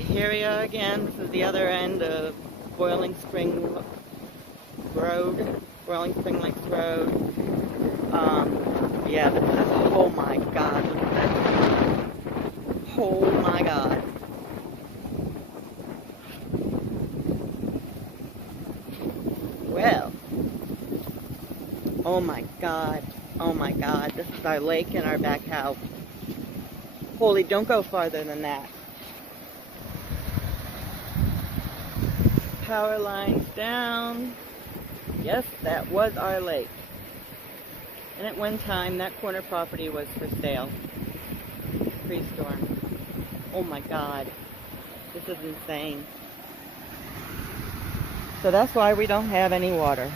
Okay, here we are again. This is the other end of Boiling Spring Road, Boiling Spring Lakes Road. Yeah, this is, oh my God, look at that. Oh my God. Well, oh my God, this is our lake and our back house. Holy, don't go farther than that. Power lines down. Yes, that was our lake. And at one time, that corner property was for sale. Pre-storm. Oh my God. This is insane. So that's why we don't have any water.